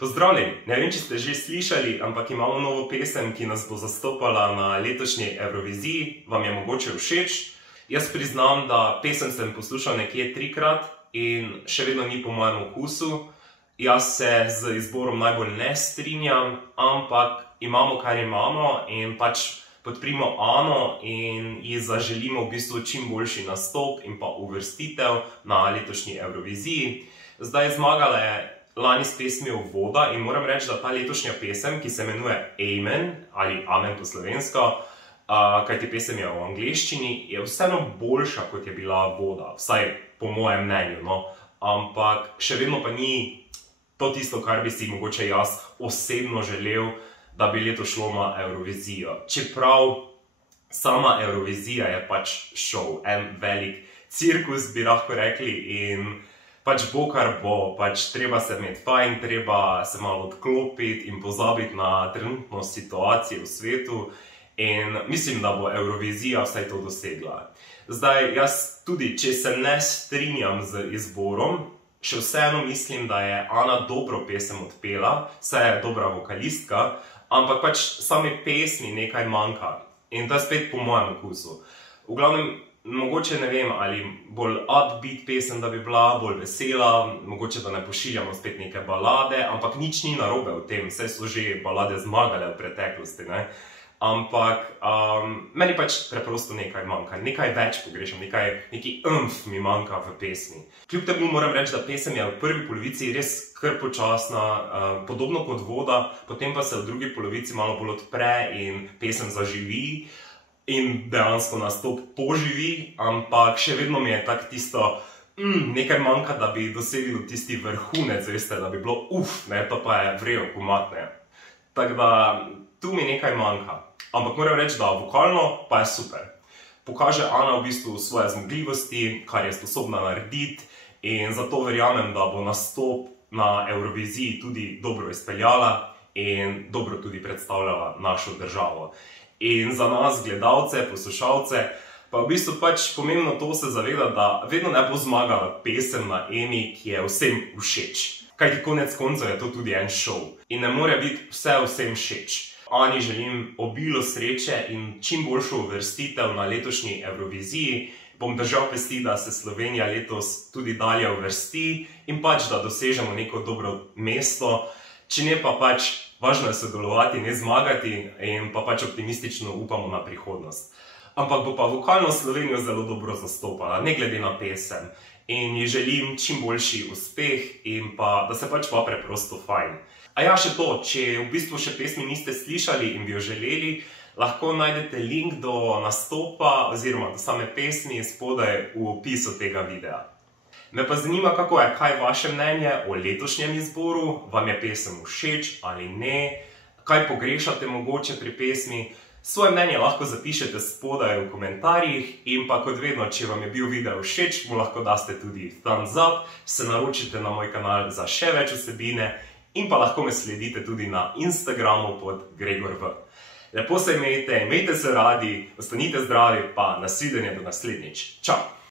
Pozdravljeni! Ne vem, če ste že slišali, ampak imamo novo pesem, ki nas bo zastopala na letošnji Evroviziji. Vam je mogoče všeč? Jaz priznam, da pesem sem poslušal nekje 3-krat in še vedno ni po mojem okusu. Jaz se z izborom najbolj ne strinjam, ampak imamo, kar imamo in pač podprimo Ano in ji zaželimo v bistvu čim boljši nastop in pa uvrstitev na letošnji Evroviziji. Zdaj zmagala je lani s pesmijo Voda in moram reči, da ta letošnja pesem, ki se imenuje Amen ali Amen po slovensko, kajti pesem je v angleščini, je vseeno boljša, kot je bila Voda, vsaj po mojem mnenju, no. Ampak še vedno pa ni to tisto, kar bi si mogoče jaz osebno želel, da bi letos šlo na Evrovizijo. Čeprav sama Evrovizija je pač šov, en velik cirkus, bi lahko rekli, in pač bo, kar bo, pač treba se imeti fajn, treba se malo odklopiti in pozabiti na trenutno situacijo v svetu in mislim, da bo Evrovizija vsaj to dosegla. Zdaj, jaz tudi, če se ne strinjam z izborom, še vseeno mislim, da je Ana dobro pesem odpela, saj je dobra vokalistka, ampak pač sami pesmi nekaj manjka in to je spet po mojem okusu. V glavnem, mogoče ne vem, ali bolj upbeat pesem, da bi bila bolj vesela, mogoče da ne pošiljamo spet neke balade, ampak nič ni narobe v tem, saj so že balade zmagale v preteklosti, ne. Ampak meni pač preprosto nekaj manjka, nekaj več pogrešam, neki mi manjka v pesmi. Kljub temu moram reči, da pesem je v prvi polovici res kar počasna, podobno kot Voda, potem pa se v drugi polovici malo bolj odpre in pesem zaživi in dejansko nastop poživi, ampak še vedno mi je tako tisto, nekaj manjka, da bi dosegli tisti vrhunec, veste, da bi bilo ne, to pa je vrel komad, ne. Tako da, tu mi nekaj manjka. Ampak moram reči, da vokalno pa je super. Pokaže Ana v bistvu svoje zmogljivosti, kar je sposobna narediti in zato verjamem, da bo nastop na Evroviziji tudi dobro izpeljala in dobro tudi predstavljala našo državo. In za nas, gledalce, poslušalce, pa v bistvu pač pomembno to se zaveda, da vedno ne bo zmagala pesem na Emi, ki je vsem všeč. Kajti konec koncev je to tudi en šov in ne more biti vse vsem všeč. Ani želim obilo sreče in čim boljšo uvrstitev na letošnji Evroviziji. Bom držal pesti, da se Slovenija letos tudi dalje uvrsti in pač, da dosežemo neko dobro mesto. Če ne pa pač, važno je sodelovati, ne zmagati in pa pač optimistično upamo na prihodnost. Ampak bo pa vokalno Slovenijo zelo dobro zastopala, ne glede na pesem. In ji želim čim boljši uspeh in pa, da se pač pa preprosto fajn. A ja, še to, če v bistvu še pesmi niste slišali in bi jo želeli, lahko najdete link do nastopa oziroma do same pesmi spodaj v opisu tega videa. Me pa zanima, kako je, kaj vaše mnenje o letošnjem izboru, vam je pesem všeč ali ne, kaj pogrešate mogoče pri pesmi. Svoje mnenje lahko zapišete spodaj v komentarjih in pa kot vedno, če vam je bil video všeč, mu lahko daste tudi thumbs up, se naročite na moj kanal za še več vsebine in pa lahko me sledite tudi na Instagramu pod GregorV. Lepo se imejte, imejte se radi, ostanite zdravi, pa nasvidenje do naslednjič. Čau!